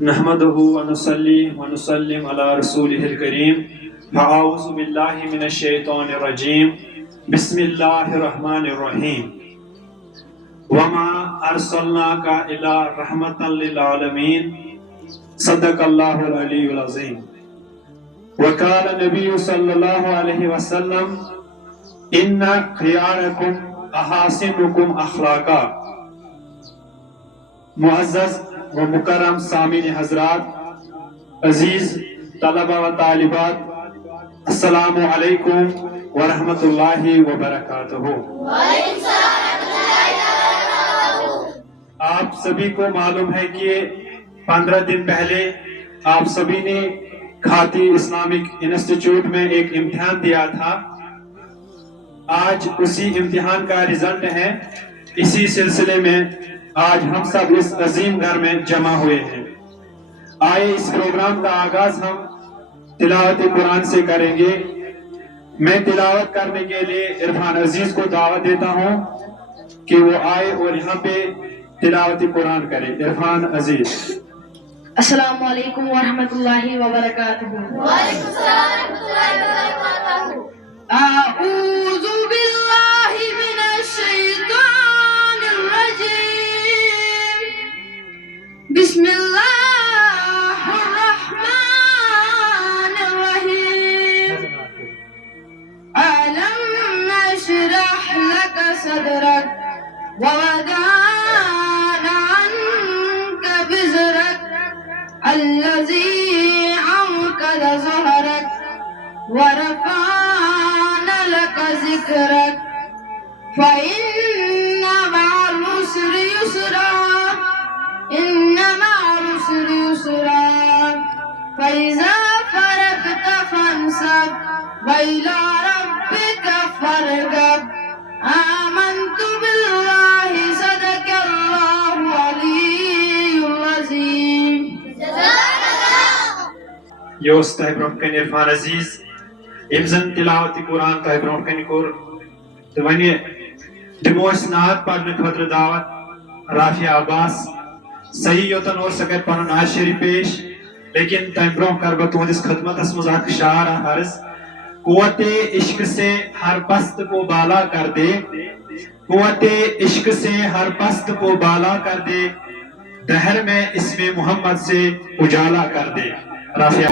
نحمده ونصلي ونسلم على رسوله الكريم فأعوذ بالله من الشيطان الرجيم بسم الله الرحمن الرحيم وما أرسلناك إلا رحمة للعالمين صدق الله العلي العظيم وقال النبي صلى الله عليه وسلم إن خياركم أحاسنكم أخلاقا. معزز و مکرم سامعین حضرات، عزیز طلبہ و طالبات، السلام علیکم ورحمۃ اللہ وبرکاتہ۔ آپ سبھی کو معلوم ہے کہ 15 دن پہلے آپ سبھی نے کھاتی اسلامک انسٹیٹیوٹ میں ایک امتحان دیا تھا۔ آج اسی امتحان کا رزلٹ ہے۔ اسی سلسلے میں آج ہم سب اس عظیم گھر میں جمع ہوئے ہیں۔ آئے اس پروگرام کا آغاز ہم تلاوت قرآن سے کریں گے۔ میں تلاوت کرنے کے لیے عرفان عزیز کو دعوت دیتا ہوں کہ وہ آئے اور یہاں پہ تلاوت قرآن کرے۔ عرفان عزیز۔ السلام علیکم ورحمۃ اللہ وبرکاتہ۔ وعلیکم السلام ورحمۃ اللہ وبرکاتہ۔ اعوذ باللہ من الشیطان الرجیم، بسم اللہ الرحمن الرحیم۔ ألم نشرح لك صدرك ووضعنا عنك وزرك الذي أنقض ظهرك ورفعنا لك ذكرك فإن مع العسر يسرا إن مع العسر يسرا فإذا فرغت فانصب وإلى ربك فارغب آمنت بالله صدق الله العلي العظيم۔ یوس تہ برونٛٹھ کَنہِ عرفان عزیز ییٚمۍ زن تلاوت قرآن تۄہہِ برونٛٹھ کَنہِ کوٚر تہٕ وۄنۍ دِمو أسۍ نعت پرنہٕ خٲطرٕ دعوت رافیہ عباس۔ صحیح یوتن اور سہ کرِ پنُن نعت شریف پیش، لیکن تمہِ برونٛہہ کر بہٕ تُہنٛدِس خدمتس منٛز اکھ شعر عرض۔ قوت عشق سے ہر پست کو بالا کر دے، قوت عشق سے ہر پست کو بالا کر دے، دہر میں اسم محمد سے اجالا کر دے۔ رافیہ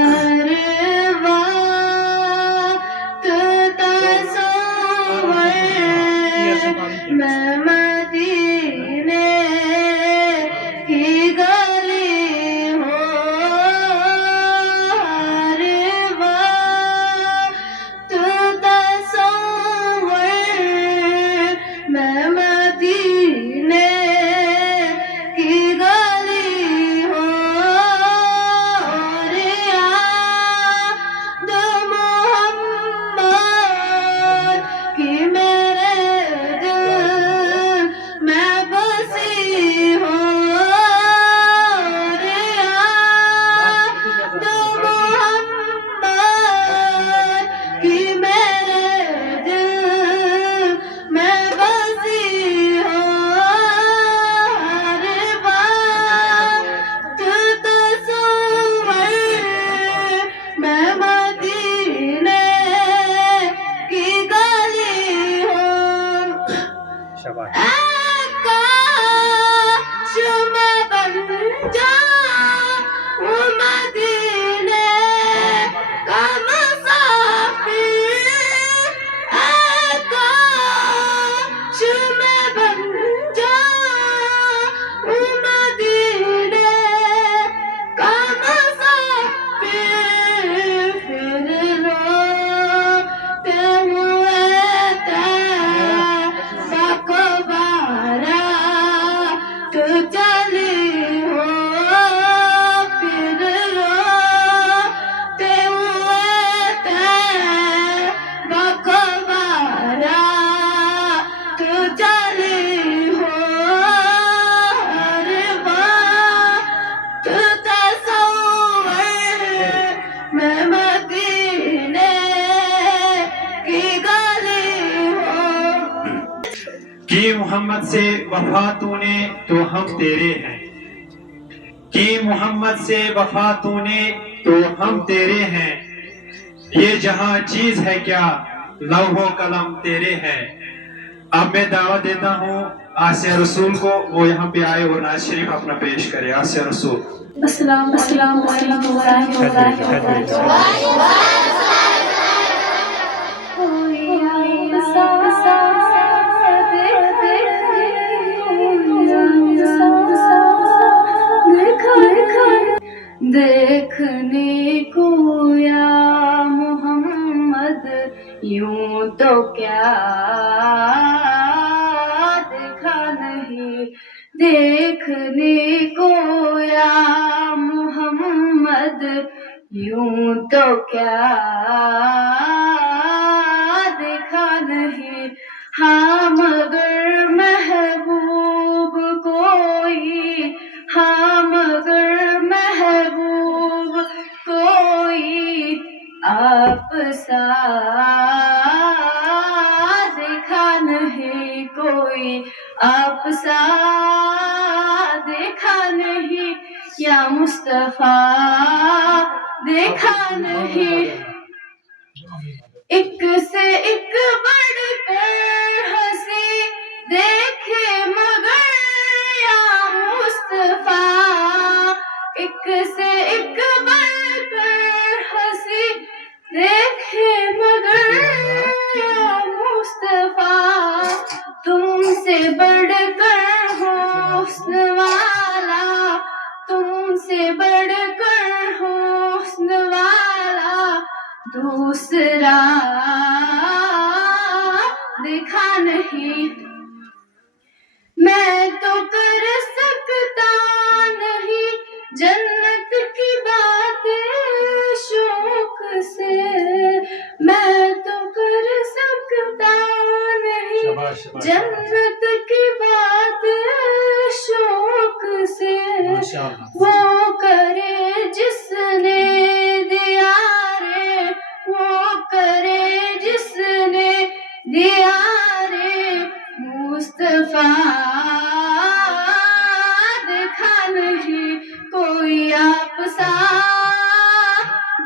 کی محمد سے وفا تو نے تو ہم تیرے ہیں، کی محمد سے وفا تو نے تو ہم تیرے ہیں، یہ جہاں چیز ہے کیا لوح و قلم تیرے ہیں۔ اب میں دعوت دیتا ہوں آسیہ رسول کو، وہ یہاں پہ آئے اور نعت شریف اپنا پیش کرے۔ آسیہ رسول۔ السلام علیکم ورحمۃ اللہ دیکھنے کو یا محمد یوں تو کیا دیکھا نہیں، دیکھنے کو یا محمد یوں تو کیا دیکھا نہیں، ہاں مگر محبوب کوئی، ہاں مگر محبوب کوئی آپ سا دیکھا نہیں، کوئی آپ سا دیکھا نہیں، یا مصطفیٰ دیکھا نہیں، ایک سے ایک بڑھ کر ہنسی دیکھے مگر یا مصطفیٰ، ایک سے ایک بڑھ کر ہنسی دیکھے مگر یا مصطفیٰ، تم سے بڑھ کر حسن والا، تم سے بڑھ کر حسن والا دوسرا دیکھا نہیں، میں تو کر سکتا نہیں جنت کی بات شوق سے، میں تو کر سکتا نہیں جنت کی بات شوق سے، وہ کرے جس نے دیا رے، وہ کرے جس نے دیا رے مصطفیٰ دیکھا نہیں، کوئی آپ سا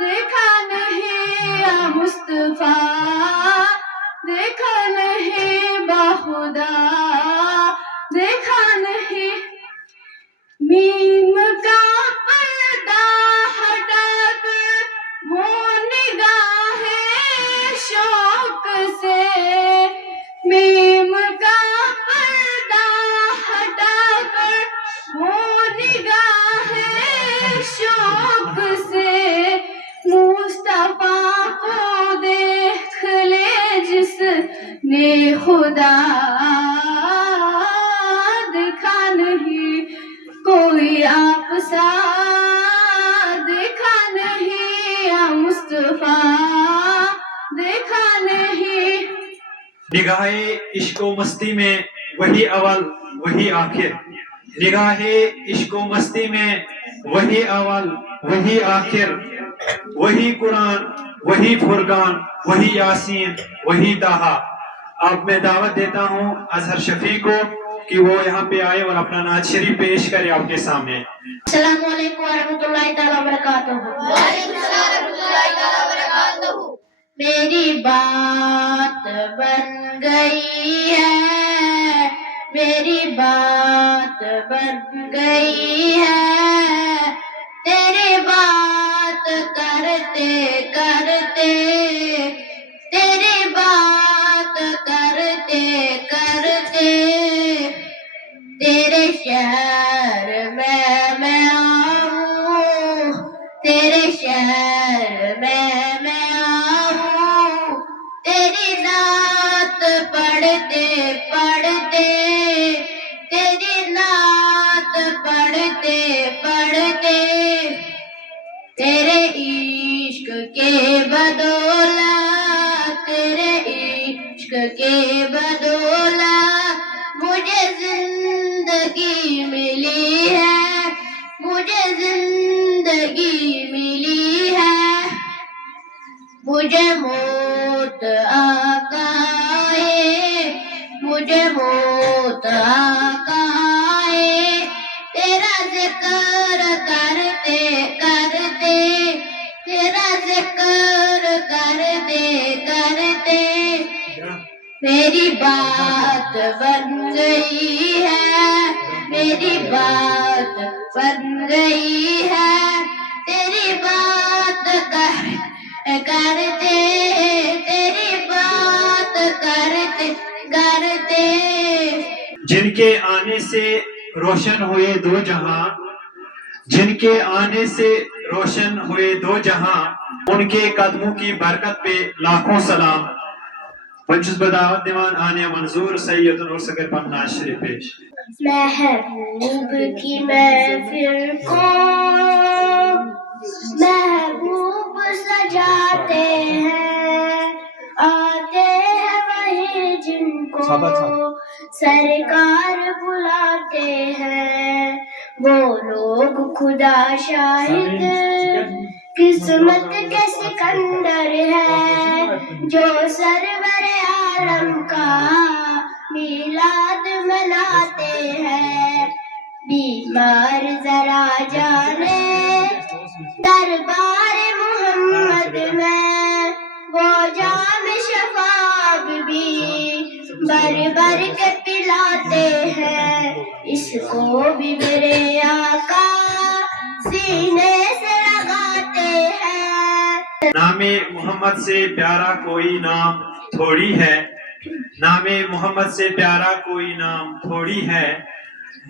دیکھا نہیں، یا مصطفیٰ دیکھا نہیں، باخدا دیکھا نہیں، میم کا پردہ ہٹا کر وہ نگاہ شوق سے، میم کا پردہ ہٹا کر وہ نگاہ شوق سے، مصطفیٰ کو دیکھ لے جس نے خدا دیکھا نہیں، کوئی آپ سا دیکھا نہیں، یا مصطفیٰ دیکھا نہیں، نگاہ عشق و مستی میں وہی اول وہی آخر، نگاہ عشق و مستی میں وہی اول وہی آخر، وہی قرآن وہی فرقان وہی یاسین وہی طٰہٰ۔ اب میں دعوت دیتا ہوں اظہر شفیع کو کہ وہ یہاں پہ آئے اور اپنا نعت شریف پیش کرے آپ کے سامنے۔ السلام علیکم ورحمۃ اللہ تعالیٰ وبرکاتہ۔ وعلیکم السلام ورحمۃ اللہ تعالیٰ وبرکاتہ۔ میری بات بن گئی ہے، میری بات بن گئی ہے، تیری بات کرتے کرتے، تیری بات کرتے کرتے، تیرے شہر میں آؤں، تیرے شہر میں آؤں، تیری نعت پڑھتے پڑھتے، تیری نعت پڑھتے پڑھتے، تیرے عشق کے بدولت، تیرے عشق کے بدولت مجھے زندگی ملی ہے، مجھے زندگی ملی ہے، مجھے موت آقا آئے، مجھے موت آقا آئے، تیرا ذکر میری بات بن گئی ہے، میری بات بن گئی ہے، تیری بات کرتے، تیری بات کرتے کرتے۔ جن کے آنے سے روشن ہوئے دو جہاں، جن کے آنے سے روشن ہوئے دو جہاں، ان کے قدموں کی برکت پہ لاکھوں سلام۔ پنچس بداوت دیوان آنے منظور سید نور سگر پمنا شریف پیش۔ محبوب کی محفل کو محبوب سجاتے ہیں، آتے ہیں وہی جن کو سرکار بلاتے ہیں، وہ لوگ خدا شاہد قسمت کے سکندر ہے، جو سرور عالم کا میلاد مناتے ہیں۔ بیمار ذرا جانے دربار محمد میں، وہ جام شفا بھی بر بر کے پلاتے ہیں، اس کو بھی میرے آقا سینے سے لگاتے ہیں۔ نام محمد سے پیارا کوئی نام تھوڑی ہے، نام محمد سے پیارا کوئی نام تھوڑی ہے،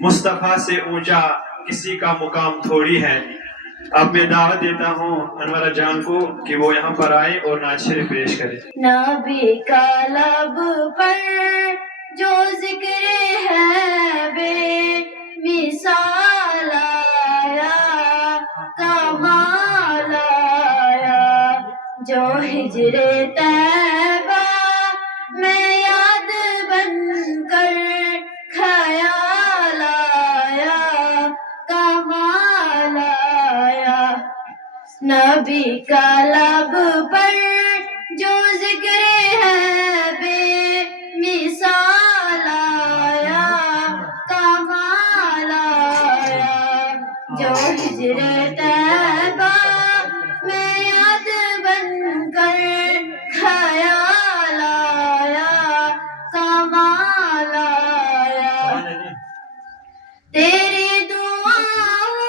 مصطفیٰ سے اونچا کسی کا مقام تھوڑی ہے۔ اب میں دعوت دیتا ہوں انورہ جان کو کہ وہ یہاں پر آئے اور نعت شریف پیش کرے۔ نبی کا لب پر جو ذکر ہے بے مثال آیا، کمال آیا، جو ہجر طیبہ میں یاد بن کر خیال آیا، کمال آیا۔ نبی کا لب پر جو ذکر ہے بے مثال آیا، کمال آیا، جو ہجر طیبہ میں یاد بن کر خیال آیا، کمال آیا۔ تیری دعاؤں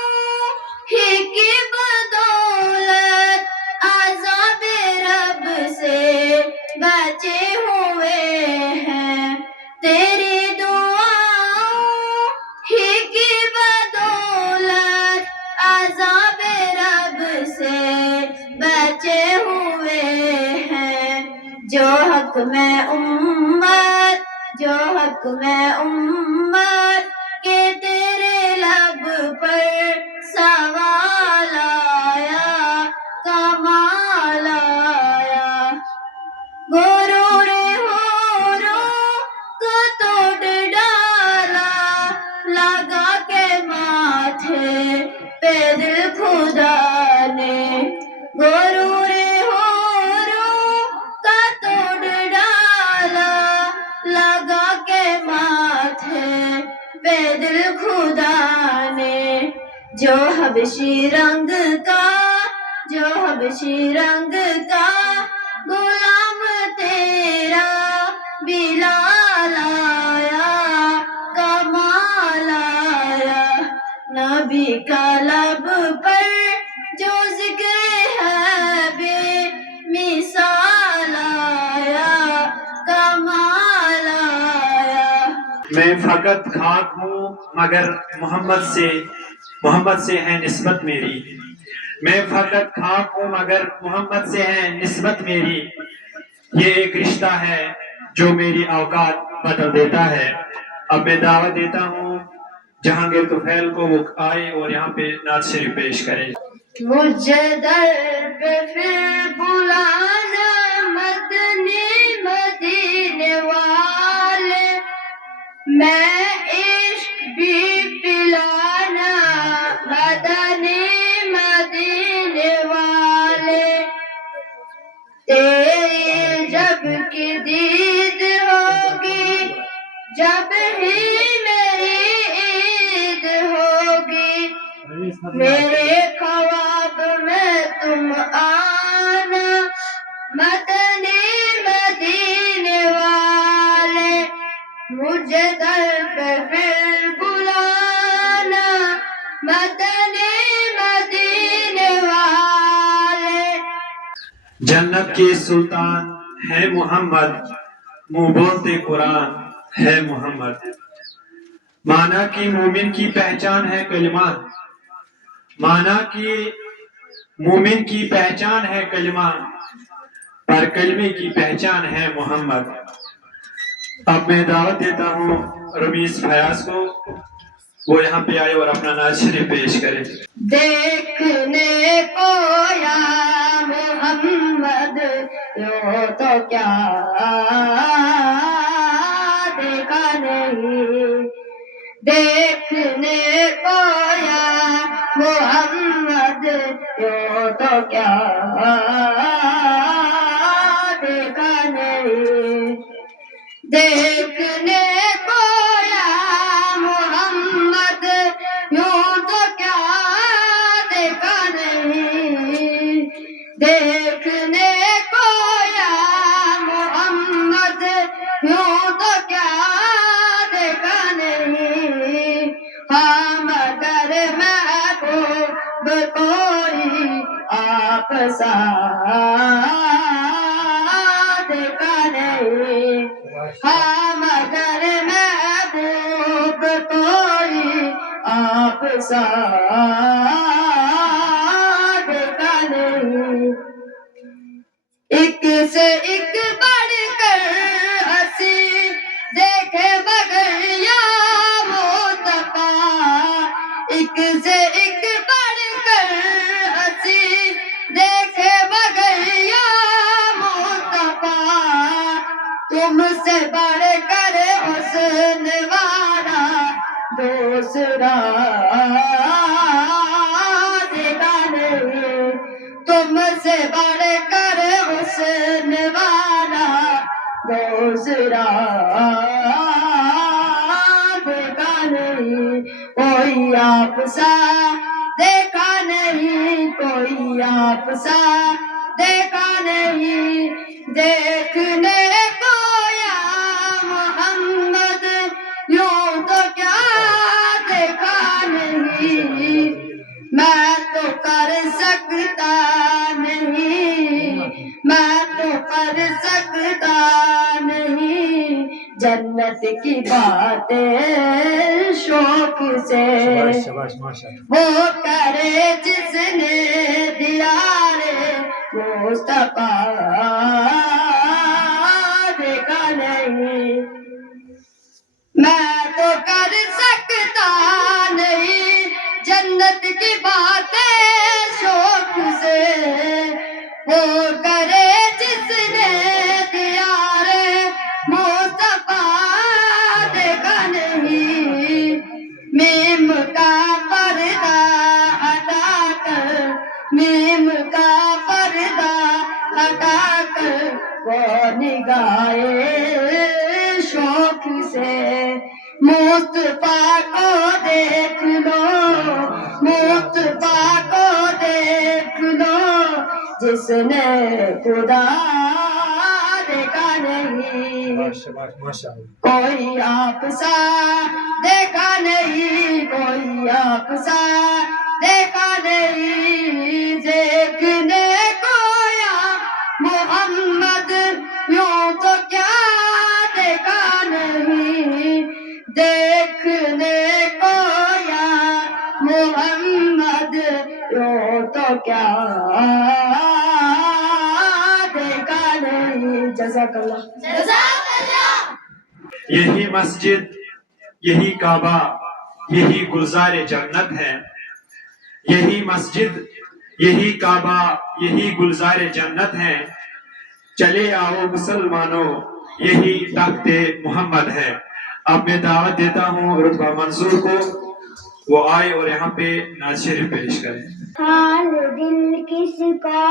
ہی کی بدولت عذاب رب سے بچے ہوئے ہیں، تیری دعاؤں ہی کی بدولت عذاب رب سے بچے ہوئے ہیں۔ جو حق میں امت، جو حق میں امت کہ تیرے لب پر سوال آیا، کمال آیا۔ غرور حوروں کو توڑ ڈالا، لگا کے ماتھے پہ دل خدا نے، غرور حوروں کا توڑ ڈالا، لگا کے ماتھے پہ دل خدا نے۔ جو حبشی رنگ کا، جو حبشی رنگ کا غلام تیرا بلال آیا، کمال آیا۔ نبی کا لب پر جو ذکر ہے بے مثال آیا، کمال آیا۔ میں فقط خاک ہوں مگر محمد سے ہے نسبت میری، میں فقط خاک ہوں مگر محمد سے ہے نسبت میری، یہ ایک رشتہ ہے جو میری اوقات بدل دیتا ہے۔ اب میں دعوت دیتا ہوں جہانگیر طفیل کو، وہ آئے اور یہاں پہ نعت شریف پیش کریں۔ مجھے در پہ پھر بلانا مدنی مدینے والے، میں عشق بھی پلانا مدنی مدینے والے، تیری جب کی دید ہوگی، جب ہی میری عید ہوگی، میرے خواب میں تم آنا مدنی مدینے والے۔ مدنی مدینے والے. جنت کے سلطان ہے محمد، منہ بولتے قرآن ہے محمد. مانا کہ مومن کی پہچان ہے کلمہ، مانا کہ مومن کی پہچان ہے کلمہ، پر کلمے کی پہچان ہے محمد. اب میں دعوت دیتا ہوں رمیز فیاض کو، وہ یہاں پہ آئے اور اپنا نعت شریف پیش کرے. دیکھنے کو یا محمد یوں تو کیا دیکھا نہیں. دیکھنے کو یا محمد یوں تو کیا دیکھا نہیں. دیکھنے کو یا محمد یوں تو کیا دیکھا نہیں. دیکھنے کو یا محمد یوں تو کیا دیکھا نہیں. ہاں مگر محبوب کوئی آپ سا دیکھا نہیں. ہاں مگر محبوب کوئی آپ سا دیکھا نہیں. ایک سے ایک بڑھ کر ہنسی دیکھے بغیر یا مصطفیٰ. ایک سے ایک بڑھ کر ہنسی دیکھے بغیر یا مصطفیٰ. تم سے بڑھ کر حسن والا دوسرا دیکھا نہیں. تم سے بڑھ کر حسن والا دوسرا دیکھا نہیں. کوئی آپ سا دیکھا نہیں، کوئی آپ سا دیکھا نہیں. دیکھنے کو یا محمد یوں تو کیا دیکھا نہیں. میں تو کر سکتا نہیں، میں تو کر سکتا نہیں جنت کی باتیں شوق سے. وہ کرے جس نے دیدار مصطفیٰ دیکھا نہیں. میں تو کر سکتا نہیں جنت کی باتیں شوق سے. وہ کرے جس نے دیدار مصطفیٰ دیکھا نہیں. میم کا پردہ ہٹا کر، میم کا پردہ ہٹا کر وہ نگاہے شوق سے مصطفیٰ کو دیکھ لو، مصطفیٰ کو دیکھ لو جس نے خدا دیکھا نہیں. کوئی آپ سا دیکھا نہیں، کوئی آپ سا دیکھا نہیں. دیکھنے کو یا محمد یوں تو کیا دیکھا نہیں. دیکھنے کو یا محمد یوں تو کیا دیکھا نہیں. جزاک اللہ. جزاک اللہ. یہی مسجد، یہی کعبہ، یہی گلزار جنت ہے. یہی مسجد، یہی کعبہ، یہی گلزار جنت ہے. چلے آؤ مسلمانوں، یہی تخت محمد ہے. اب میں دعوت دیتا ہوں رتبہ منصور کو، وہ آئے اور یہاں پہ نعت شریف پیش کریں. حال دل کس کا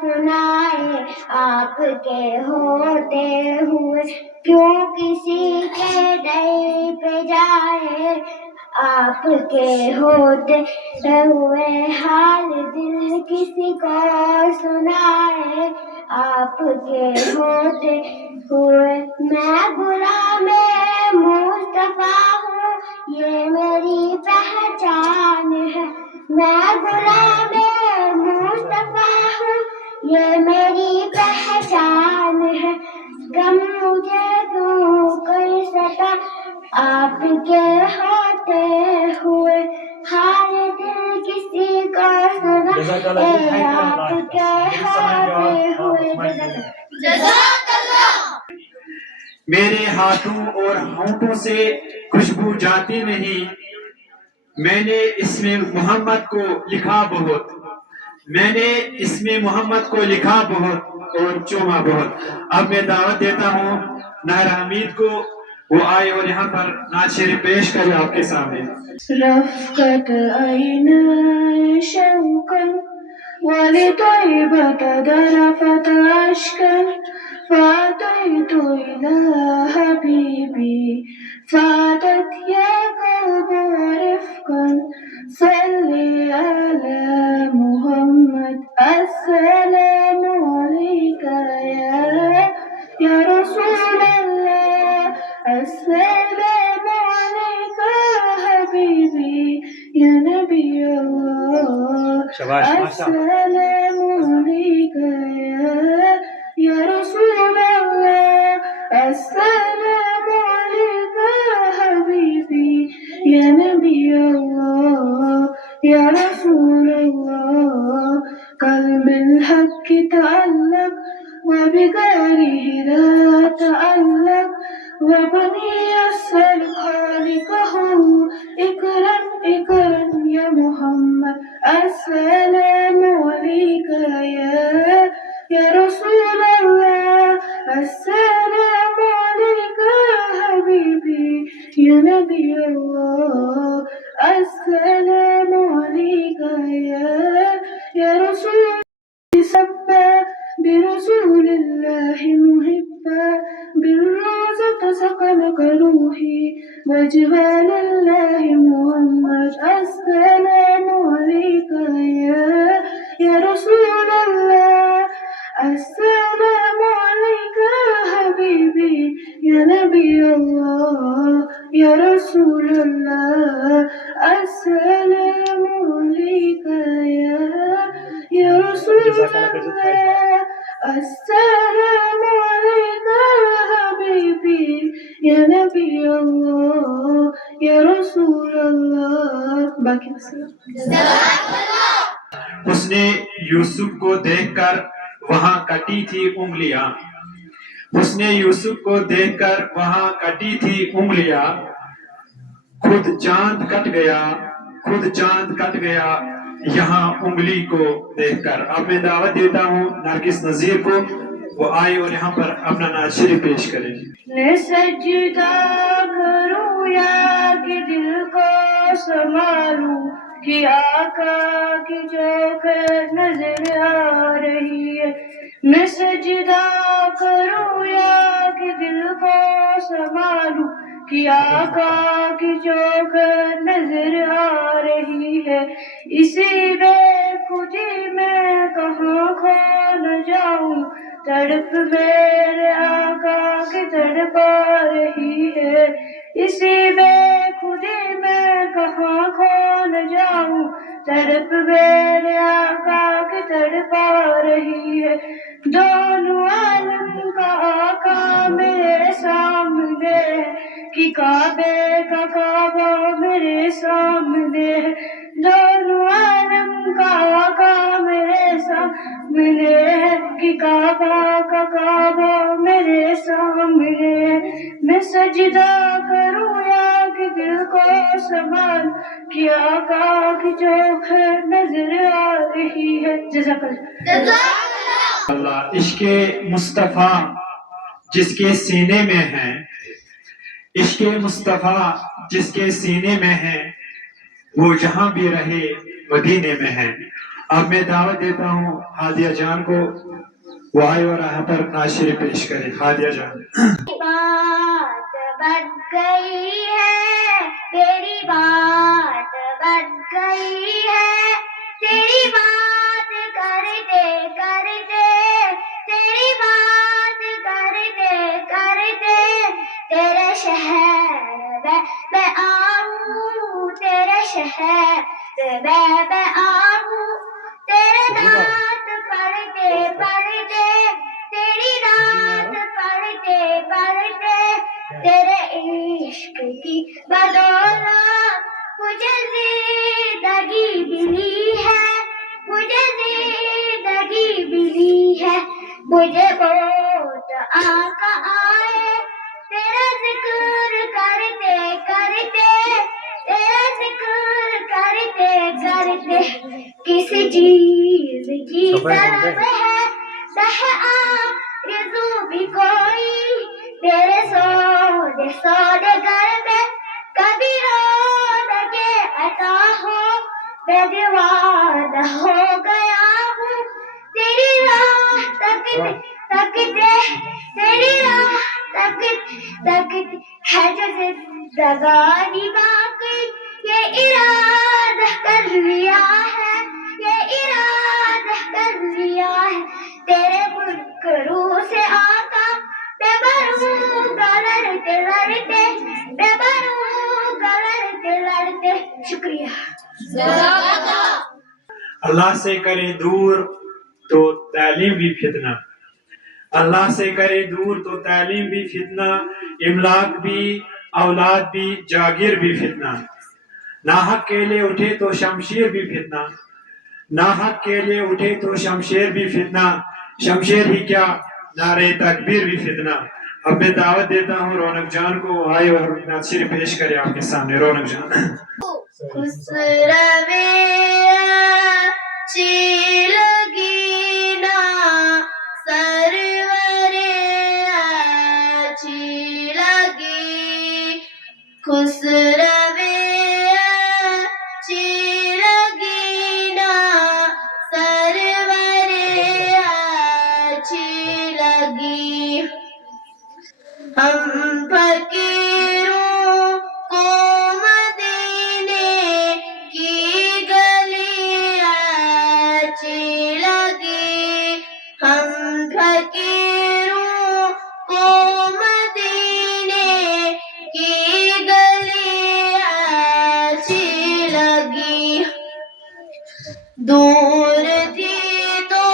سنائے آپ کے ہوتے ہوئے، کیوں کسی کے در پہ جائے آپ کے ہوتے ہوئے. حال دل کسی کو سنائے آپ کے ہوتے ہوئے. میں غلام مصطفیٰ ہوں، یہ میری پہچان ہے. میں غلام مصطفیٰ ہوں، یہ میری پہچان ہے، غم مجھے کیوں کر سکا آپ کے ہوتے ہوئے، ہار دل کسی کا سنا اے آپ کے ہوتے ہوئے۔ جزاک اللہ۔ میرے ہاتھوں اور ہونٹوں سے خوشبو جاتی نہیں، میں نے اسم محمد کو لکھا بہت، میں نے اسم محمد کو لکھا بہت اور چوما بہت۔ اب میں دعوت دیتا ہوں نہر حمید کو، وہ آئے اور یہاں پر نعت شریف پیش کرے آپ کے سامنے۔ رفقت عينا شوقا ولطيبة ذرفت أشكا فأتيت إلى حبيبي فأتت يا قلب رفقا صل على محمد السلام عليك يا رسول الله السلام عليك حبيبي يا نبي الله السلام عليك يا رسول الله السلام عليك حبيبي يا نبي الله يا رسول الله قلب الحق تعلق وبغيره لا تعلق وبني يسأل خالقه اكرم اكرم يا محمد السلام عليك يا رسول الله السلام عليك حبيبي يا نبي الله السلام عليك يا رسول سبا برسول الله محبا بالروضة سكنك روحي وجهال الله محمد السلام عليك يا رسول الله السلام عليك حبيبي يا نبي الله يا رسول الله السلام عليك يا رسول الله السلام عليك حبيبي يا نبي الله يا رسول الله باقي حسن یوسف کو دیکھ کر وہاں کٹی تھی انگلیاں، حسن یوسف کو دیکھ کر وہاں کٹی تھی انگلیاں، خود چاند کٹ گیا، خود چاند کٹ گیا یہاں انگلی کو دیکھ کر۔ اب میں دعوت دیتا ہوں نرگس نذیر کو، وہ آئے اور یہاں پر اپنا نعت شریف پیش کرے۔ میں سجدہ کروں یا کہ دل کو سنبھالوں کہ آقا کی چوکھٹ نظر آ رہی ہے، میں سجدہ کروں یا کہ دل کو سنبھالوں کہ آقا کی چوکھٹ نظر آ رہی ہے، اسی بے خودی میں کہاں کھو نہ جاؤں، تڑپ میرے آقا کی تڑپ آ رہی ہے، اسی بے خودی میں کہاں کھو نہ جاؤں، تڑپ میرے آقا کی تڑپ آ رہی ہے، دونوں عالم کا آقا میرے سامنے کہ کعبے کا کعبہ میرے سامنے، دونوں عالم کا آقا میرے سامنے کہ کعبہ کا کعبہ میرے سامنے، میں سجدہ کروں یا کہ دل کو سنبھال کہ آقا کی چوکھٹ نظر آ رہی ہے۔ جزاک اللہ۔ اللہ عشق مصطفیٰ جس کے سینے میں ہے، عشق مصطفیٰ جس کے سینے میں ہے، وہ جہاں بھی رہے مدینے میں ہے۔ اب میں دعوت دیتا ہوں ہادیہ جان کو، وہ آئے اور یہاں پر نعت شریف پیش کرے۔ ہادیہ جان۔ بات بن گئی ہے، تیری بات بن گئی ہے، تیری بات کرتے کرتے، تیری بات کرتے کرتے، تیرے شہر میں آؤں، تیرے شہر میں آہوں تیرے نعت پڑھتے پڑھتے تیری نعت پڑھتے پڑھتے تیرے عشق کی بدولت مجھے زندگی ملی ہے مجھے زندگی ملی ہے مجھے موت آقا آئے تیرا ذکر کرتے کرتے تیرا ذکر کرتے کرتے کسی چیز کی طلب ہے آرزو بھی کوئی تیرے سونے سونے گھر میں کبھی رونقیں عطا ہو میں دیوانہ ہو گیا ہوں تیری راہ تکتے تکتے تیری راہ تکتے تکتے ہے جو زندگانی باقی یہ ارادہ کر لیا ہے یہ ارادہ کر لیا ہے تیرے ملک روح سے آقا میں مروں گا لڑتے لڑتے میں مروں گا لڑتے لڑتے شکریہ اللہ سے کرے دور تو تعلیم بھی فتنہ اللہ سے کرے دور تو تعلیم بھی فتنہ املاک بھی اولاد بھی جاگیر بھی فتنہ ناحق کے لیے اٹھے تو شمشیر بھی فتنہ ناحق کے لیے اٹھے تو شمشیر بھی فتنہ شمشیر ہی کیا نعرے تکبیر بھی فتنہ اب میں دعوت دیتا ہوں رونق جان کو آئے اور نعت شریف پیش کرے آپ کے سامنے رونق جان خسروے اچھی لگی نا سرورے اچھی لگی خسروے اچھی لگی نا سرورے اچھی لگی ہم فقیروں کو مدینے کی گلی اچھی لگی ہم فقیروں کو مدینے کی گلی اچھی لگی دور تھی تو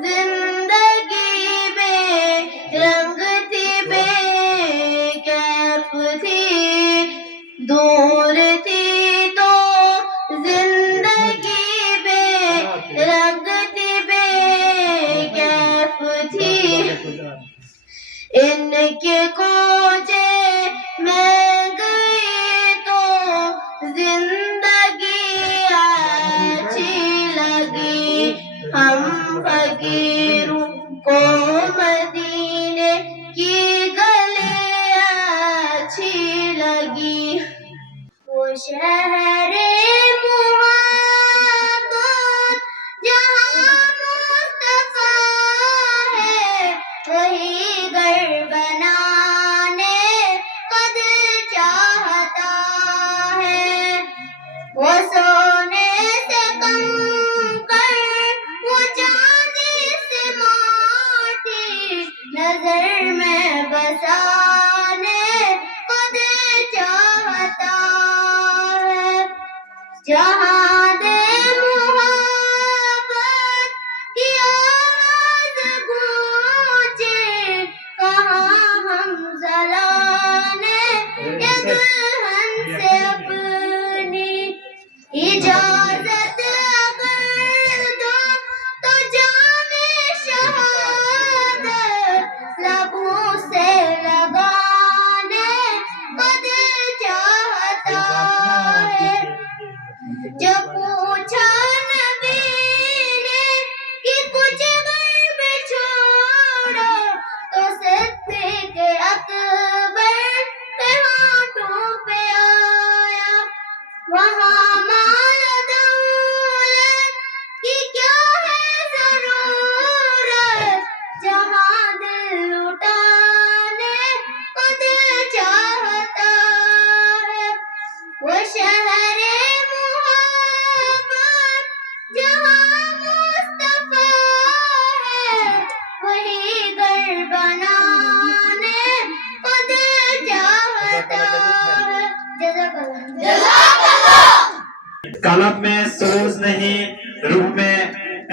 زندگی بے رنگ تھی بے کیف تھی دور تھی تو زندگی بے رنگ تھی بے کیف تھی ان کے کوچے میں گئی تو زندگی اچھی لگی ہم فقیروں کو مدینے کی گلی اچھی لگی وہ شہر محبت جہاں مصطفیٰ ہے وہی گھر بنانے قد چاہتا ہے وہ سونے سے کنکر وہ چاندی سے ماٹی نظر میں بسانے قد چاہتا ہے جہاں دے محبت کی آواز گونجے کہاں ہم ذلانے یہ دلہن سے اپنی اجازت اگر دو تو جام شہادت لبوں سے لگانے قد چاہتا ہے جب پوچھا نبی نے کہ کچھ گھر میں چھوڑو تو صدیق اکبر کے ہاتھوں پہ آیا وہاں مال دولت کی کیا ہے ضرورت جہاں دل لٹانے قد چاہتا ہے وہ شہر محبت جہاں مصطفیٰ ہے وہی گھر بنانے قد چاہتا ہے جزاک اللہ قلب میں سوز نہیں، روح میں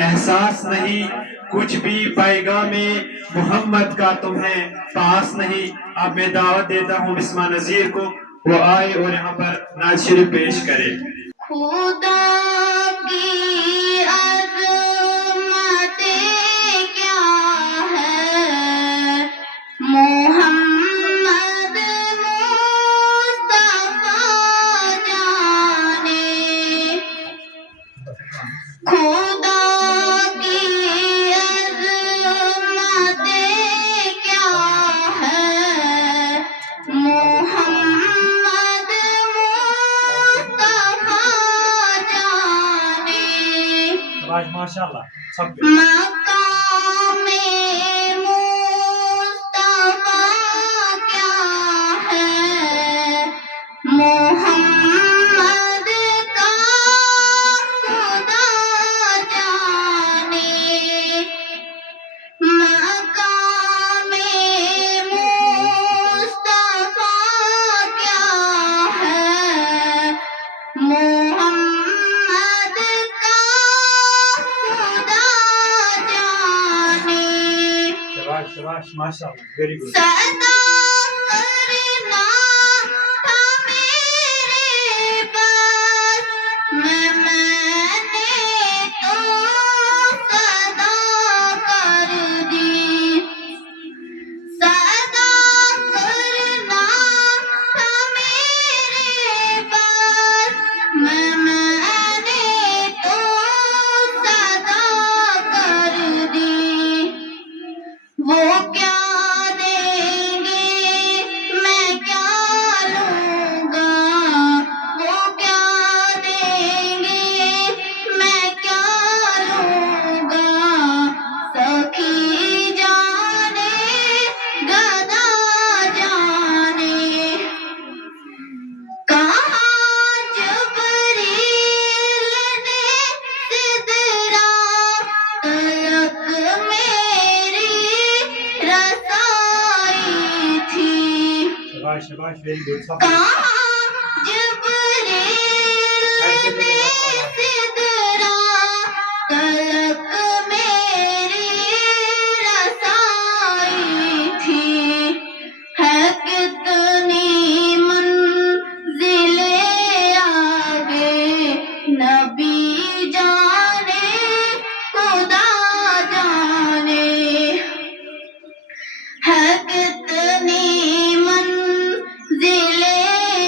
احساس نہیں، کچھ بھی پیغام محمد کا تمہیں پاس نہیں. اب میں دعوت دیتا ہوں بسمہ نذیر کو، وہ آئے اور یہاں پر نعت شریف پیش کرے. خدا کی عظمتیں کیا ہے، محمد مصطفیٰ جانے. خدا کی عظمتیں کیا ہے، محمد مصطفیٰ جانے. ماشاءاللہ. مقام مصطفیٰ کیا ہے، محمد کا خدا جانے. مقام مصطفیٰ کیا ہے، محمد کا خدا جانے. ماشاءاللہ. Very good. صدا کرنا تھا میرے پاس، میں نے تو صدا کر دی. صدا کرنا تھا میرے پاس، میں نے تو صدا کر دی. وہ کیا دیں گے میں کیا لوں گا، وہ کیا دیں گے میں کیا لوں گا. سخی جانے گدا جانے. کہاں جبریل نے سدرا تلک میری رسائی تھی. کہاں جبریل نے سدرا تلک میری رسائی تھی. ہے کتنی منزلیں آگے نبی جانے خدا جانے. ہے کتنی منزلیں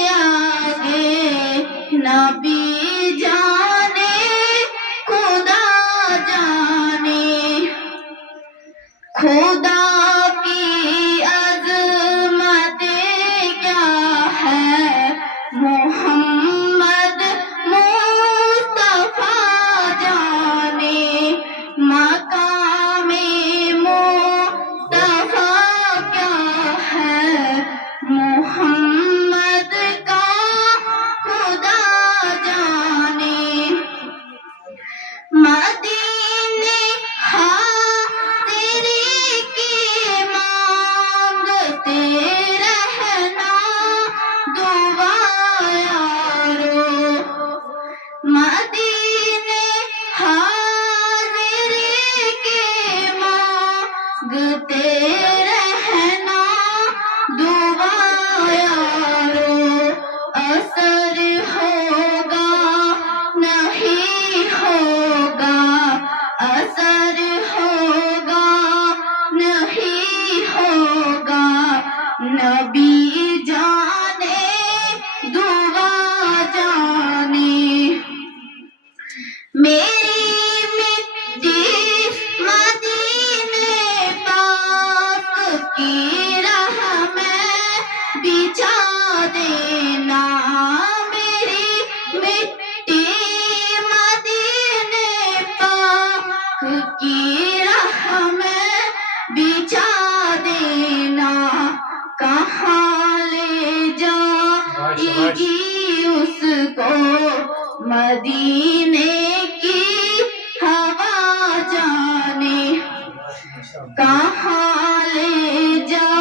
آگے نبی جانے خدا جانے. خدا کی عظمتیں کیا ہے، محمد مصطفیٰ جانے. مقام مصطفیٰ کیا ہے، محمد کا خدا جانے. مدینے حاضری کی مانگتے رہنا دعا یارو. مدینے حاضری کی مانگتے رہنا دعا یارو. اثر ہوگا نہیں ہوگا، اثر ہوگا نہیں ہوگا، نبی جانے دعا جانے. میری مٹی مدینے پاک کی راہ میں بچھا دینا. میری مٹی مدینے پاک کی راہ میں بچھا دینا. کہاں لے جائے گی اس کو مدینے کی ہوا جانے. کہاں لے جائے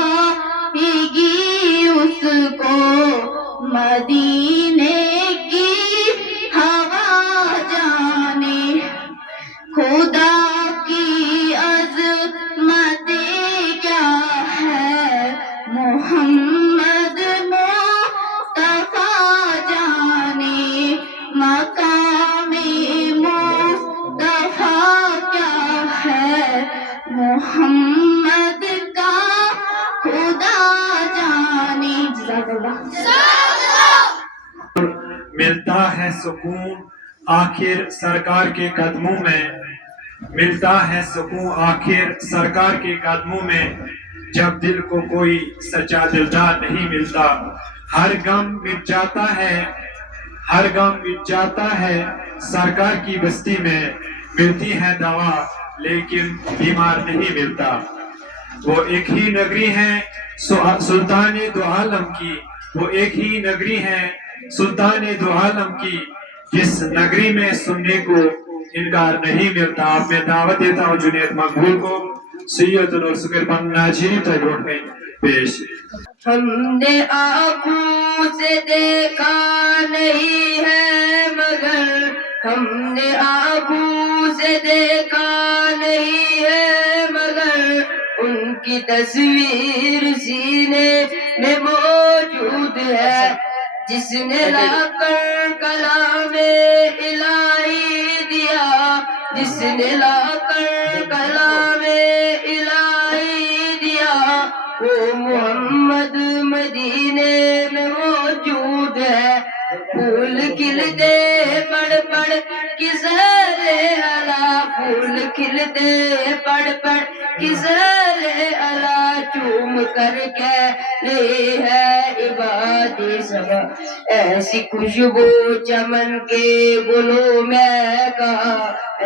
محمد کا خدا جانے. جزاک اللہ. ملتا ہے سکون آخر سرکار کے قدموں میں، ملتا ہے سکون آخر سرکار کے قدموں میں، جب دل کو کوئی سچا دلدار نہیں ملتا. ہر غم مٹ جاتا ہے، ہر غم مٹ جاتا ہے سرکار کی بستی میں. ملتی ہے دوا لیکن بیمار نہیں ملتا. وہ ایک ہی نگری ہے سلطان دو عالم کی، وہ ایک ہی نگری ہے سلطان دو عالم کی، جس نگری میں سننے کو انکار نہیں ملتا. آپ میں دعوت دیتا ہوں جنید مقبول کو سید اور سکر پنگنا جیری تجربہ میں پیش. ہم نے آنکھوں سے دیکھا نہیں ہے مگر، ہم نے آنکھوں سے دیکھا نہیں ہے مگر، ان کی تصویر سینے میں موجود ہے. جس نے لا کر کلام الہی دیا، جس نے لا کر کلام الہی دیا، وہ محمد مدینے میں موجود ہے. پھول کھلتے پڑھ پڑھ کی زہر الا، پھول کھلتے پڑھ پڑھ کی زہر الا، چوم کر کہہ ہے عباد سبا. ایسی خوشبو چمن کے گلوں میں کہا،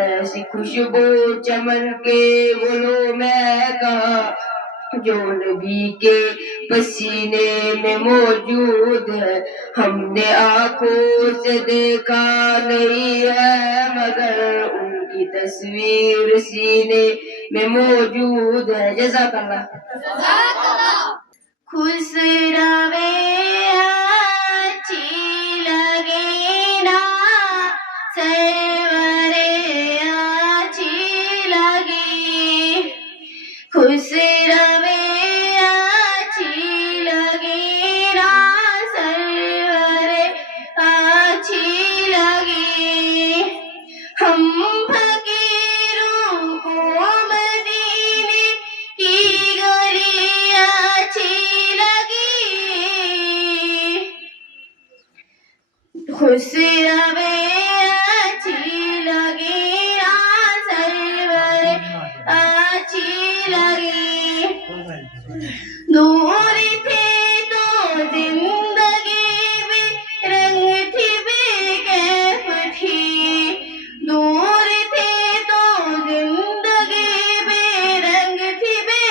ایسی خوشبو چمن کے گلوں میں کہا، جو نبی کے پسینے میں موجود ہے. ہم نے آنکھوں سے دیکھا نہیں ہے مگر، ان کی تصویر سینے میں موجود ہے. جزاک اللہ. خوش روے اچھی لگے نا سرورے اچھی لگے، خوش روے اچھی لگے نا سرورے اچھی لگے. ہم فقیروں کو مدینے کی گلی اچھی لگی، خوش روے اچھی لگی نا سرورے اچھی لگی. دور تھے تو زندگی بھی رنگ تھی بے کیف تھی، دور تھے تو زندگی بھی رنگ تھی بے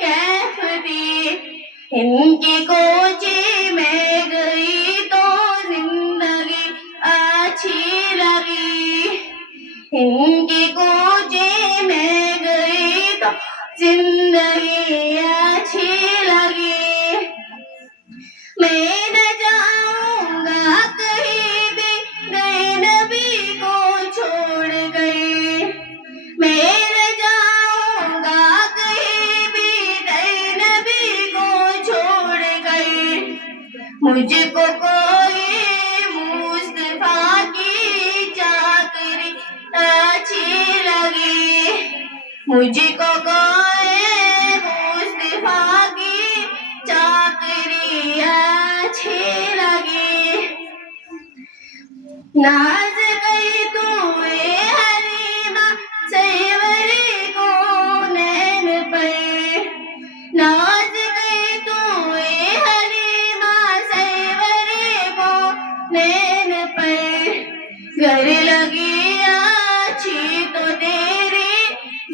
کیف تھی. ان کے کوچے میں گئی تو زندگی اچھی لگی، ان کے کوچے میں گئی تو زندگی اچھی لگی. میں نہ جاؤں گا کہیں بھی گئے نبی کو چھوڑ گئے، میں نہ جاؤں گا کہیں بھی گئے نبی کو چھوڑ گئے. مجھ کو کوئی مصطفیٰ کی چاکری اچھی لگی، مجھ کو کوئی مصطفیٰ کی چاکری اچھی لگی. ناز گئی تو اے حلیمہ سیوری کو نین پر، ناز گئی تو اے حلیمہ سیوری کو نین پر. گھر لگی اچھی تو تیری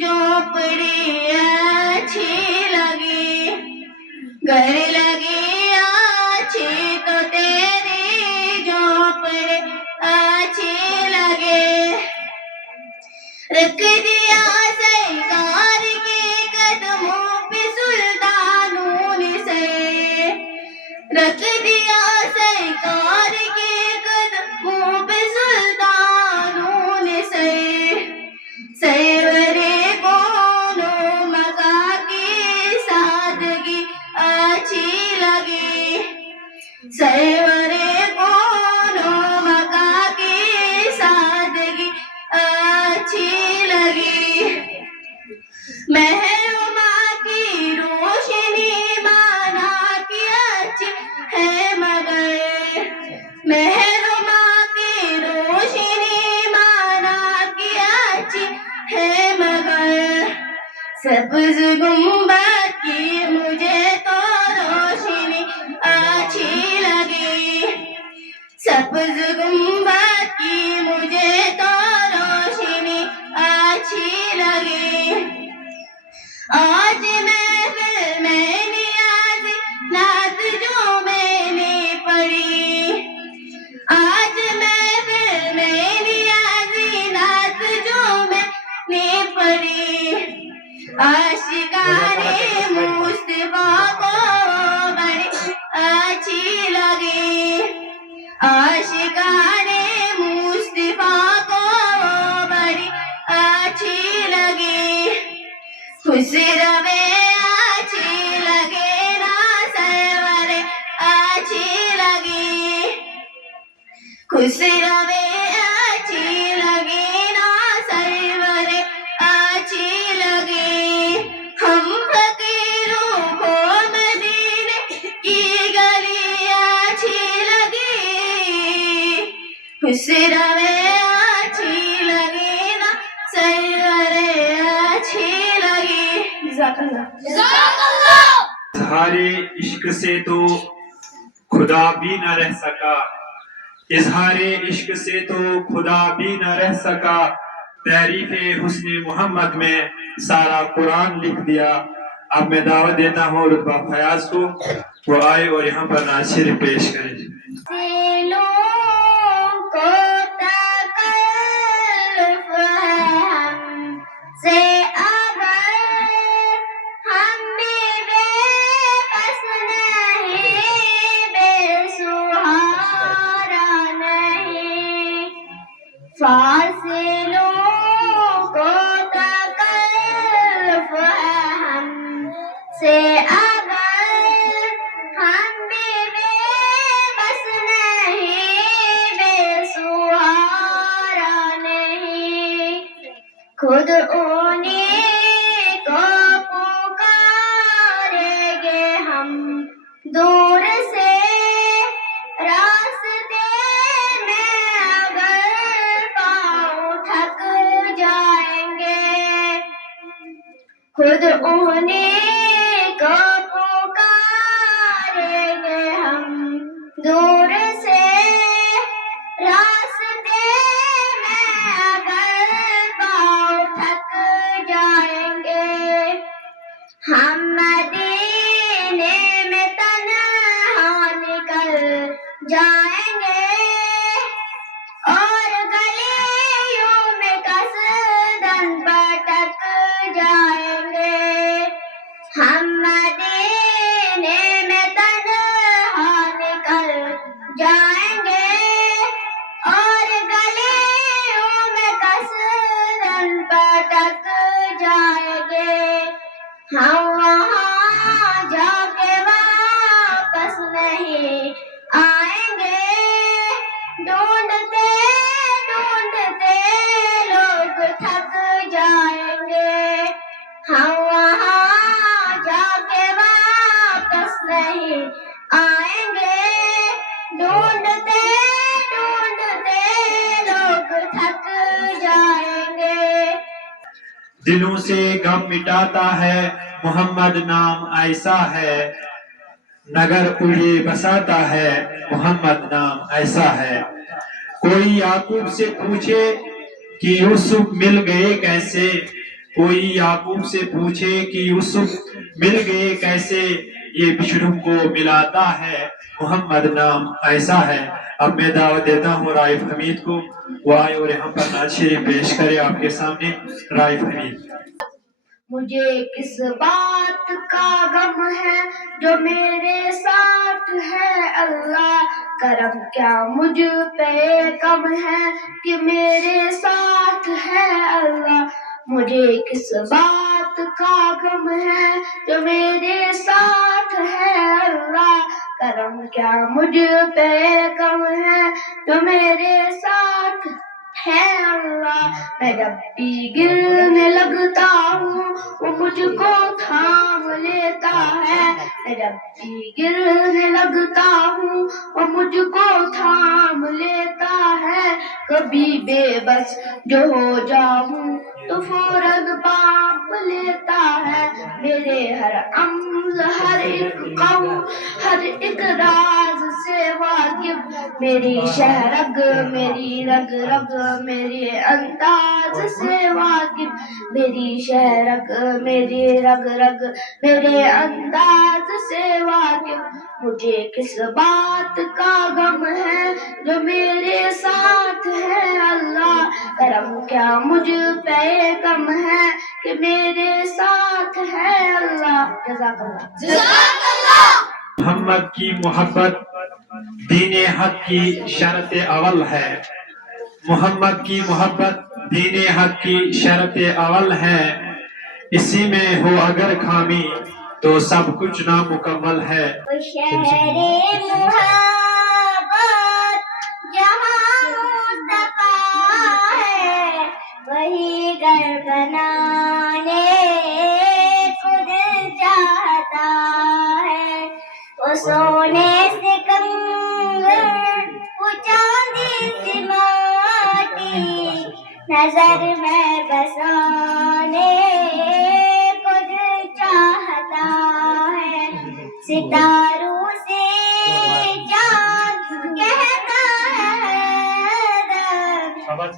جھونپڑی اچھی لگی، گھر لگی اچھی تو تیری جھونپڑی اچھی لگے. رکھ دیا سرکار کے قدموں پہ سلطانوں نے سر، رکھ دیا سرکار کے قدموں پہ سلطانوں نے سر. سرورے کون و مکا کی سادگی اچھی لگی، سرورے کون و مکا کی سادگی اچھی لگی. محل اچھی ہے مگر سبز گنبد کی مجھے تو روشنی اچھی لگی سبز گنبد کی مجھے تو روشنی اچھی لگی آج محفل میں نیازی نعت جو میں نے پڑھی آج محفل میں نیازی نعت جو میں نے پڑھی عاشقان مصطفیٰ کو بڑی اچھی لگی عاشقان مصطفیٰ کو بڑی اچھی لگی خوش روے اچھی لگے نا سرور اچھی لگی خوش روے اچھی لگی نا سرور اچھی لگی ہم فقیروں کو مدینے کی گلی اچھی لگی خوش روے اچھی لگی نا سرور اچھی لگی جزاک اللہ اظہار عشق سے تو خدا بھی نہ رہ سکا اظہار عشق سے تو خدا بھی نہ رہ سکا تعریف حسن محمد میں سارا قرآن لکھ دیا اب میں دعوت دیتا ہوں رتبہ فیاض کو وہ آئے اور یہاں پر نعت شریف پیش کرے دلوں کو تکلف ہے ہم سے اگر ہم بھی بے بس نہیں بے سہارا نہیں فاصلوں کو تکلف ہے ہم سے اگر ہم بھی بے بس نہیں بے سہارا نہیں خود انہیں کو پکاریں گے ہم دور سے راستے میں اگر پاؤں تھک جائیں گے خود انہیں کو پکاریں گے ہم دور سے راستے میں اگر پاؤں تھک جائیں گے ہم مدینے میں تنہا نکل جائیں گے اور گلیوں میں قصداً بھٹک جائیں گے ہم مدینے میں تنہا نکل جائیں گے اور گلیوں میں قصداً بھٹک جائیں گے ہم وہاں جا کے واپس نہیں آئیں گے ڈھونڈتے ڈھونڈتے لوگ تھک جائیں گے ہم وہاں جا کے واپس نہیں آئیں گے ڈھونڈتے ڈھونڈتے لوگ تھک جائیں گے دلوں سے غم مٹاتا ہے محمد نام ایسا ہے نگر اڑے بساتا ہے محمد نام ایسا ہے کوئی یعقوب سے پوچھے کہ یوسف مل گئے کیسے کوئی یعقوب سے پوچھے کہ یوسف مل گئے کیسے یہ بچھڑوں کو ملاتا ہے محمد نام ایسا ہے اب میں دعوت دیتا ہوں رائف حمید کو وہ آئے اور یہاں پر نعت شریف پیش کرے آپ کے سامنے رائف حمید مجھے کس بات کا غم ہے جو میرے ساتھ ہے اللہ کرم کیا مجھ پہ کم ہے کہ میرے ساتھ ہے اللہ مجھے کس بات کا غم ہے جو میرے ساتھ ہے اللہ کرم کیا مجھ پہ کم ہے جو میرے ساتھ ہے اللہ. میں جب بھی گرنے لگتا ہوں وہ مجھ کو تھام لیتا ہے. میں جب بھی گرنے لگتا ہوں وہ مجھ کو تھام لیتا ہے. کبھی بے بس جو ہو جاؤں تو فوراً پاپ لیتا ہے. میرے ہر عمل ہر ایک قول ہر ایک راز سے واقف. میری شہرگ میری رگ رگ میرے انداز سے واقف. میری شہرگ میری رگ رگ میرے انداز سے واقف. مجھے کس بات کا غم ہے جو میرے ساتھ ہے اللہ. کرم کیا مجھ پہ کم ہے کہ میرے ساتھ ہے اللہ. جزاک اللہ. جزاک اللہ. محمد کی محبت دین حق کی شرط اول ہے. محمد کی محبت دین حق کی شرط اول ہے. اسی میں ہو اگر خامی تو سب کچھ نامکمل ہے. شہر محبت جہاں مصطفیٰ ہے وہی گھر بنانے کو دل چاہتا ہے. وہ سونے سے کنگن وہ چاندی سے ماٹی نظر میں بسانے کو دل چاہتا ہے. ستاروں سے چاند کہتا ہے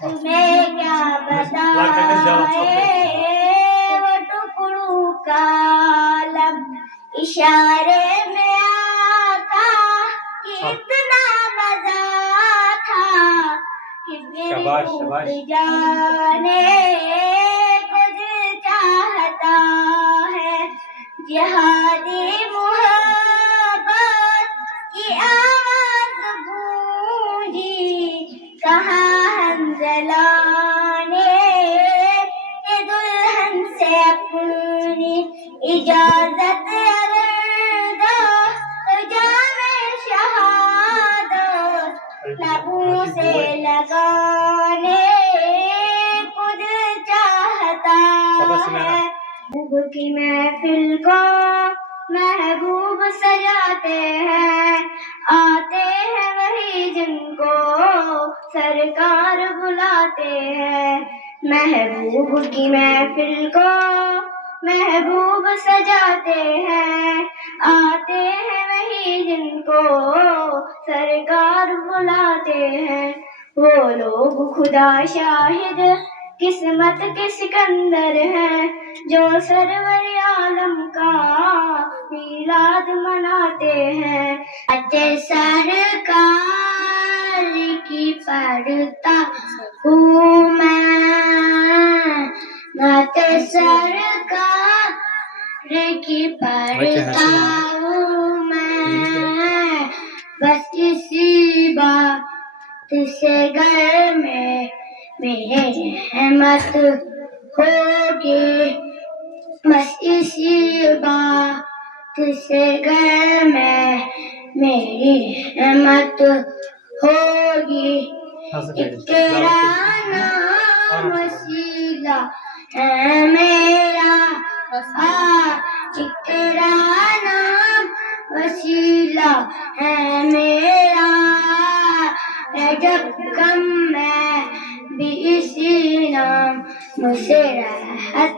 تمہیں کیا بتائے وہ ٹکڑوں کا عالم. اشارے میں آقا کہ اتنا مزہ تھا کہ میری روح جانے کو دل چاہتا ہے. جہادی محبت کی آواز گونجی کہاں حنظلہ نے کہ دلہن سے اپنی اجازت اگر دو تو جام شہادت لبوں سے لگانے کو دل چاہتا ہے. محبوب کی محفل کو محبوب سجاتے ہیں. آتے ہیں وہی جن کو سرکار بلاتے ہیں. محبوب کی محفل کو محبوب سجاتے ہیں. آتے ہیں وہی جن کو سرکار بلاتے ہیں. وہ لوگ خدا شاہد قسمت کے سکندر ہیں جو سرور عالم کا میلاد مناتے ہیں. سرکار کی پڑھتا ہوں میں نعت سرکار کی پڑھتا ہوں میں. بس اسی بات سے گھر میں میری رحمت ہوگی. بس اسی بات سے گھر میں میری رحمت ہوگی. تیرا نام وسیلہ ہے میرا. تیرا نام وسیلہ ہے میرا. جب کم میں بھی اسی نام مجھے راحت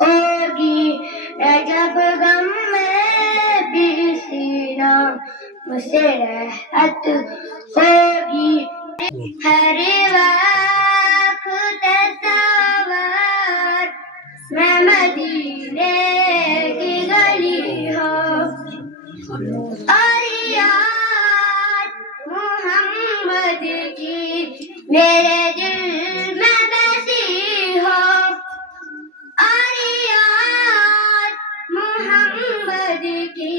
ہوگی. جب غم میں بھی اسی نام مجھے راحت ہوگی. ہر وقت تصور میں مدینے کی گلی ہو اور یاد محمد کی میرے دل میں بسی ہو. اور یاد محمد کی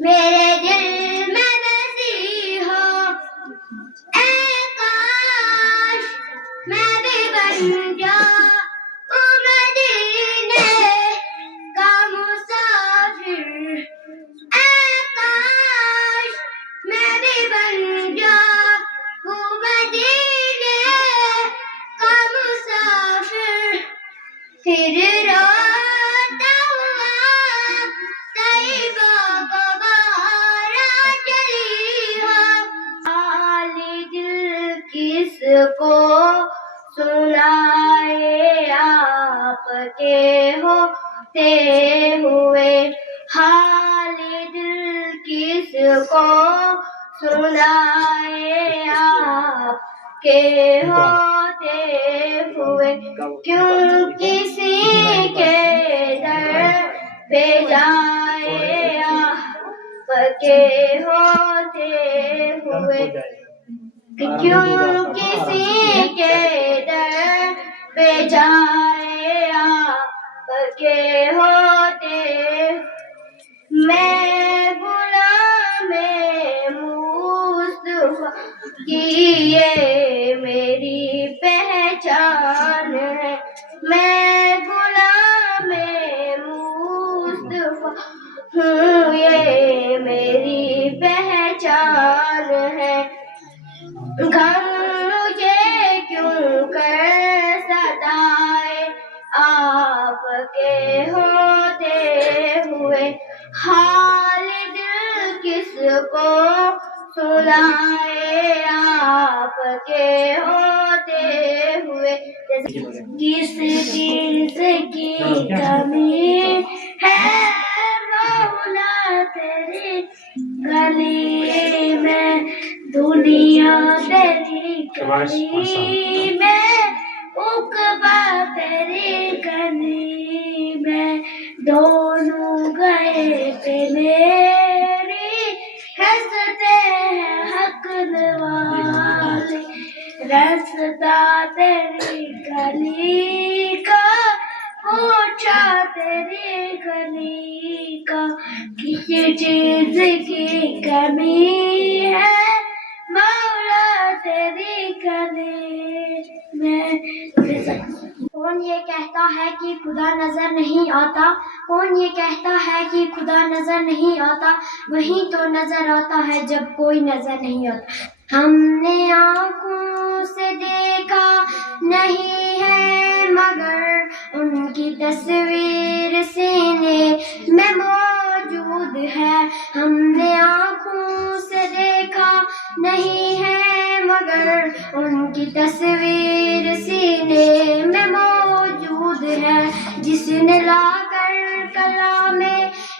میرے دل میں بسی ہو. اے کاش میں بھی بن جاؤں مدینے پھر روتا ہوا طیبہ کو بارہ چلی ہو، حال دل کس کو سنائے آپ کے ہوتے ہوئے، حال دل کس کو سنائے آپ کے ہوتے ہوئے، کیوں کسی کے در پہ جائے آپ کے ہوتے ہوئے، کیوں کسی کے در پہ جائے آپ کے ہوتے، میں غلام مصطفیٰ کی یہ میری پہچان ہے، میں غلام مصطفیٰ ہوں یہ میری پہچان ہے، غم مجھے کیوں کر ستائے آپ کے ہوتے ہوئے، حال دل کس کو سنائے آپ کے ہوتے ہوئے، کس چیز کی کمی ہے مولا تیری گلی میں، دنیا تیری گلی میں، عقبہ تیری گلی میں، دونوں گئے تھے میری ہنستے ہیں حق والے، رستہ تیری گلی کا پوچھا تیری گلی کا، کسی چیز کی کمی ہے مولا تیری گلی میں۔ کون یہ کہتا ہے کہ خدا نظر نہیں آتا، کون یہ کہتا ہے کہ خدا نظر نہیں آتا، وہیں تو نظر آتا ہے جب کوئی نظر نہیں آتا، ہم نے آنکھوں سے دیکھا نہیں ہے مگر ان کی تصویر سینے میں موجود ہے، ہم نے آنکھوں سے دیکھا نہیں ہے مگر ان کی تصویر سینے میں موجود ہے، جس نے لا کر کلام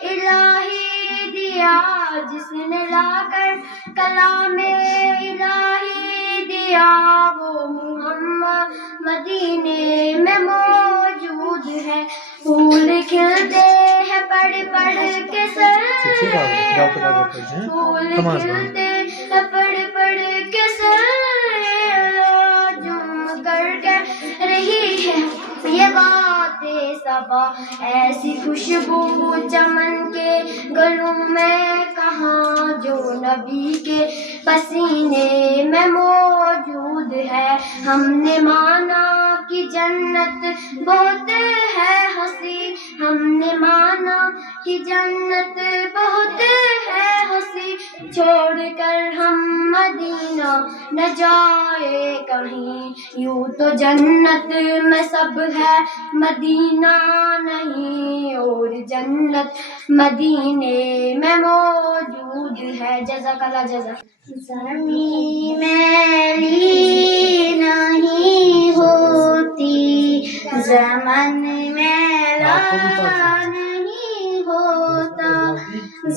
الہی دیا، جس نے لا کر کلام الہی دیا، وہ محمد مدینے میں موجود ہے، پھول کھلتے ہیں پڑھ پڑھ کے سر، پھول کھلتے ہیں پڑھ پڑھ کے سر، جم کر کہہ رہی ہے یہ باتیں صبا، ایسی خوشبو چمن کے گلوں میں کہاں جو نبی کے پسینے میں موجود ہے، ہم نے مانا کہ جنت بہت ہے ہنسی، ہم نے مانا کہ جنت بہت ہے ہنسی، چھوڑ کر ہم مدینہ نہ جائے کہیں، یوں تو جنت میں سب ہے مدینہ نہیں، اور جنت مدینے میں موجود ہے۔ جزاک اللہ جزاک۔ زمین میلی نہیں ہوتی، زمن میلا نہیں ہوتا،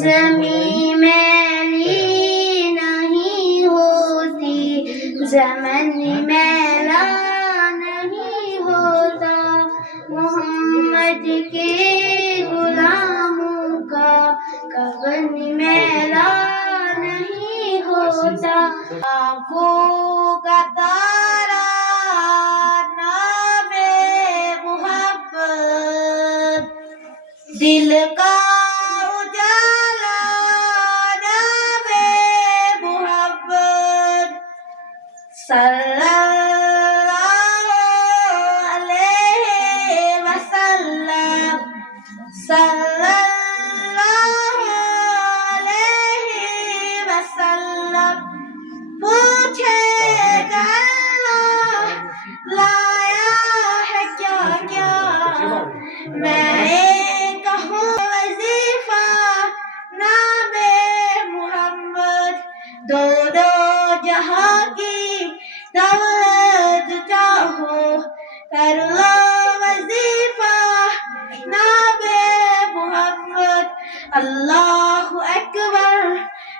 زمین میلی نہیں ہوتی، زمن میلا نہیں ہوتا، محمد کے غلاموں کا کفن میلا نہیں ہوتا، آنکھوں کا تارا نام محبت، دل کا اجالا نام محبت، صلی اللہ علیہ وسلم، صلی اللہ علیہ وسلم، پوچھے گا اللہ لایا ہے کیا کیا میں کہوں وظیفہ نام محمد دو جہاں کی دولت چاہو کر لو وظیفہ نام محمد اللہ اکبر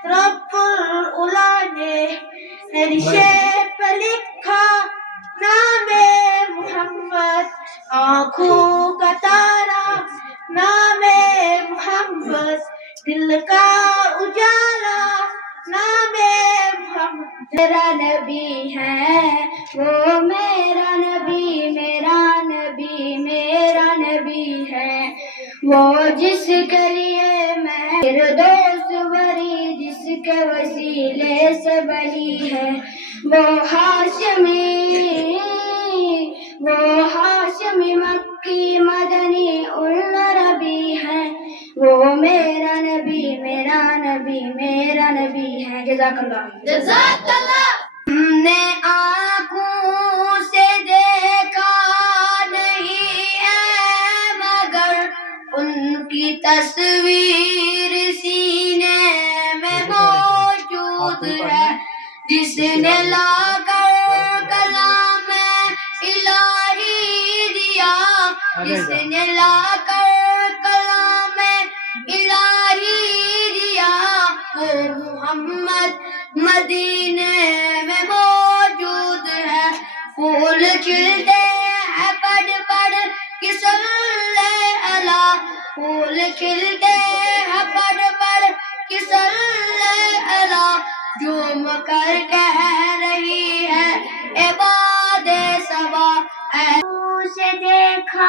رب العلا نے رشے پہ لکھا نام محمد آنکھوں کا تارا نام محمد دل کا اجالا نام محمد میرا نبی ہے وہ میرا نبی میرا نبی میرا نبی ہے وہ جس کے لیے میں فردوس بری جس کے وسیلے سے بنی ہے وہ ہاشمی مکی مدنی العربی ہے وہ میرا نبی میرا نبی میرا نبی ہے جزاک اللہ جزاک اللہ ہم نے آنکھوں سے دیکھا نہیں ہے مگر ان کی تصویر سینے میں موجود ہے جس نے لا کر کلام الہی دیا جس نے لا کر کلام الہی دیا وہ محمد مدینے میں موجود ہے پھول کھلتے ہیں پڑھ پڑھ کہ صلی اللہ پھول کھلتے ہیں پڑھ پڑھ کہ صلی اللہ جھوم کر کہہ رہی ہے عباد صبا سے دیکھا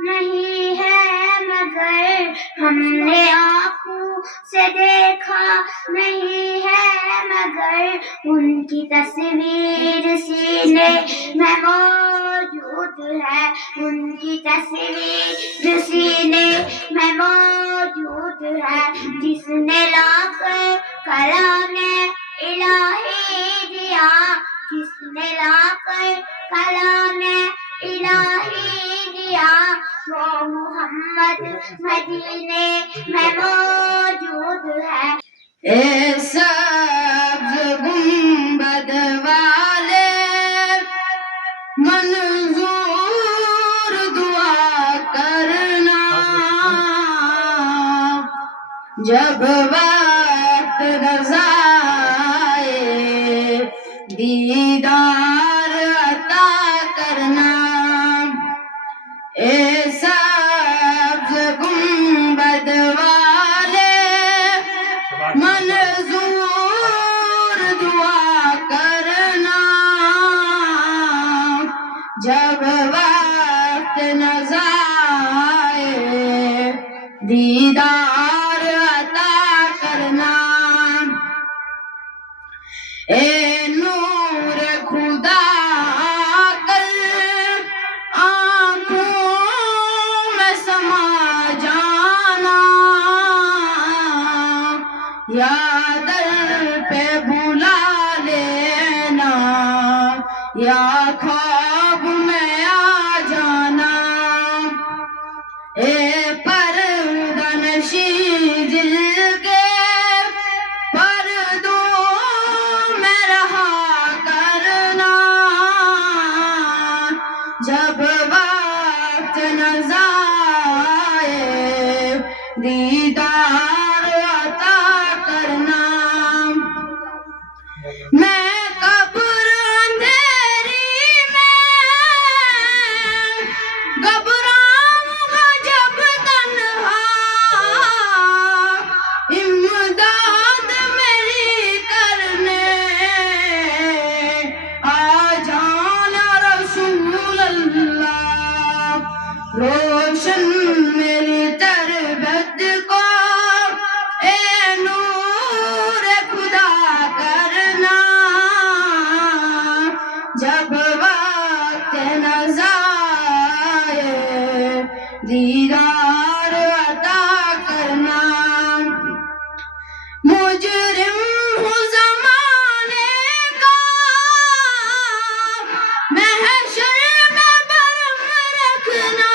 نہیں ہے مگر ہم نے آنکھوں سے دیکھا نہیں ہے مگر ان کی تصویر سینے میں موجود ہے ان کی تصویر سینے میں موجود ہے جس نے لا کر کلام الہی دیا جس نے لا کر کلام الہی دیا وہ محمد مدینے میں موجود ہے اے سبز گنبد والے منظور دعا کرنا جب وقت رضا آئے دیدار عطا کرنا اے سبز گنبد والے منظور دعا کرنا جب وقت نظر آئے دیدار عطا کرنا اے نور خدا کر آنکھوں میں سما جانا یا در پہ بلا لینا یا خواب میں آ جانا اے پردہ نشیں دل کے پردوں میں رہا کرنا جب وقت نظر آئے دیدار عطا کرنا میں قبر اندھیری میں گھبراؤں گا جب تنہا امداد میری کرنے آ جانا رسول اللہ روشن میری تربت کو اے نور خدا کرنا جب وقت نظر آئے دیدار عطا کرنا مجرم ہوں زمانے کا محشر میں برم رکھنا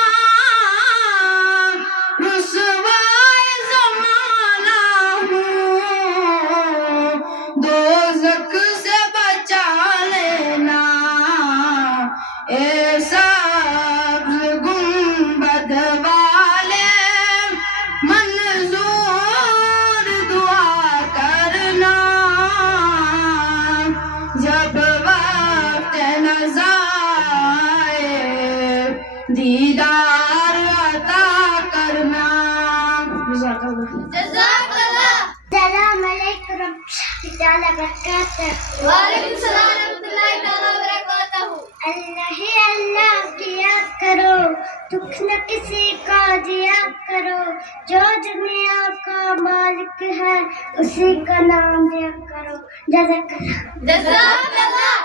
دیدار عطا کرنا. جزاkallah. السلام علیکم ورحمۃ اللہ تعالیٰ وبرکاتہ. وعلیکم السلام ورحمۃ اللہ تعالیٰ وبرکاتہ. اللہ ہی اللہ کیا کرو, دکھ نہ کسی کا دیا کرو, جو دنیا کا مالک ہے اسی کا نام لیا کرو. جزاک اللہ. جزاkallah.